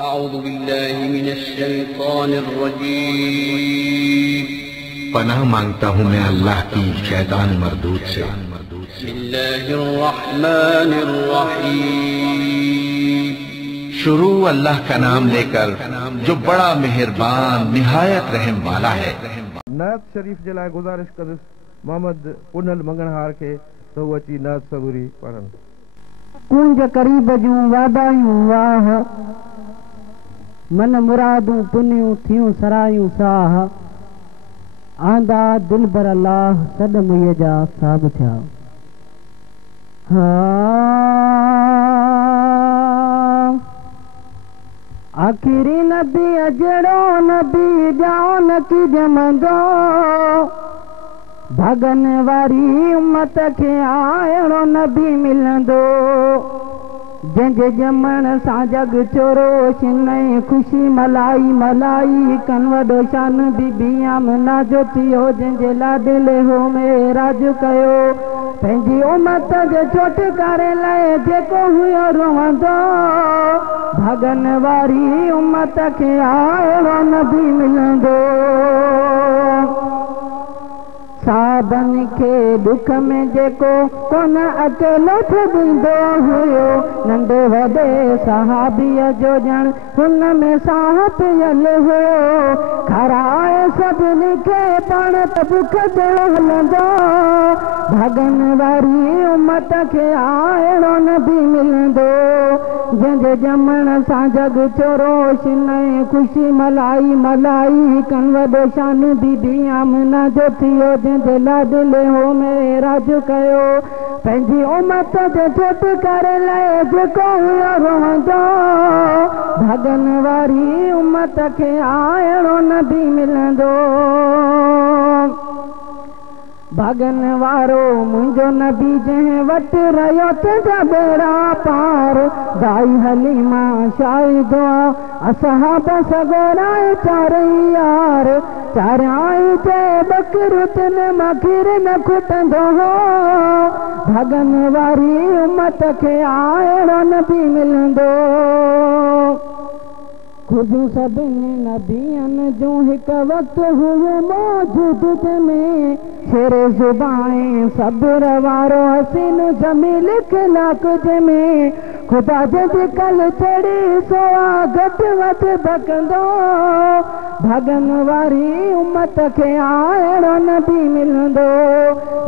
अऊज़ु बिल्लाहि मिनश शैतानिर रजीम। पनाह मांगता हूँ मैं अल्लाह की शैतान मरदूद से। बिस्मिल्लाहिर रहमानिर रहीम। शुरू अल्लाह का नाम लेकर जो बड़ा मेहरबान निहायत रहम वाला है। नात शरीफ जे लाइ गुज़ारिश कंदुसि मोहम्मद पुनल मंगणहार खे त हू अची नात सबूरी पढ़नि। कुंज करीब जूं वादायूं वाह, मन मुरादूं पुनियूं थियूं सरायूं साह, आंदा दिल बर अल्लाह सॾ मुईअ जा साब थिया। आखिरी नबी अजड़ो नबी जाओ न की जमंदो, भगन वारी उम्मत खे आयड़ो नबी मिलंदो। जंहिंजे ॼमण सां जग चोरो शिनई ख़ुशी मलाई मलाई कन वॾो शान बीबी आमना जो थियो, जंहिंजे लाॾले हो मेराज कयो पंहिंजी उम्मत जे छुटकारे लाइ जेको हुयो रोवंदो। भगन वारी उम्मत खे आयड़ो नबी मिलंदो। साबन के दुख में जेको कोन अकेलो छॾींदो हुयो, नंढे वॾे सहाबीअ जो ॼण हुन में साह पियल हुयो। खाराए सभिनी खे पाण त बुख ते हलंदो। भगन वारी उम्मत खे आयड़ो नबी मिलंदो। जंहिंजे ॼमण सां जग चोरो शिनई ख़ुशी मलाई मलाई कन वॾो शान बीबी आमना जो थियो, जंहिंजे लाॾले हो मेराज कयो पंहिंजी उम्मत जे छुटकारे लाइ जेको हुयो रोवंदो। भगन वारी उम्मत खे आयड़ो नबी मिलंदो। भगन वारो मुंहिंजो नबी जंहिं वटि रहियो तुंहिंजा बेड़ा पार, दाई हलीमा शाहिदो असहाब सगोराए चारई यार, चाराई जे बकरुतन मखीर न खुटंदो हो। भगन वारी उम्मत खे आयड़ो नबी मिलंदो। ख़ुदि सभिनी नबियनि जूं हिकु वक़्तु हुओ मौजूद जंहिंमें शेर ज़ुबान सब्र वारो हसीन जमील इख़लाक़, जंहिंमें ख़ुदा जे कल चढ़ी सोआ घटि वधि बकंदो। भगन वारी उम्मत खे आयड़ो नबी मिलंदो।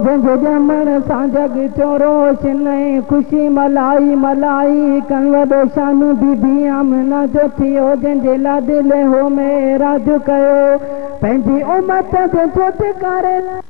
जंहिंजे ॼमण सां जग चोरो शिनई ख़ुशी मलाई मलाई कन वॾो शान बीबी आमना जो थियो, जंहिंजे लाॾले हो मेराज कयो पंहिंजी उम्मत जे छुटकारे लाइ।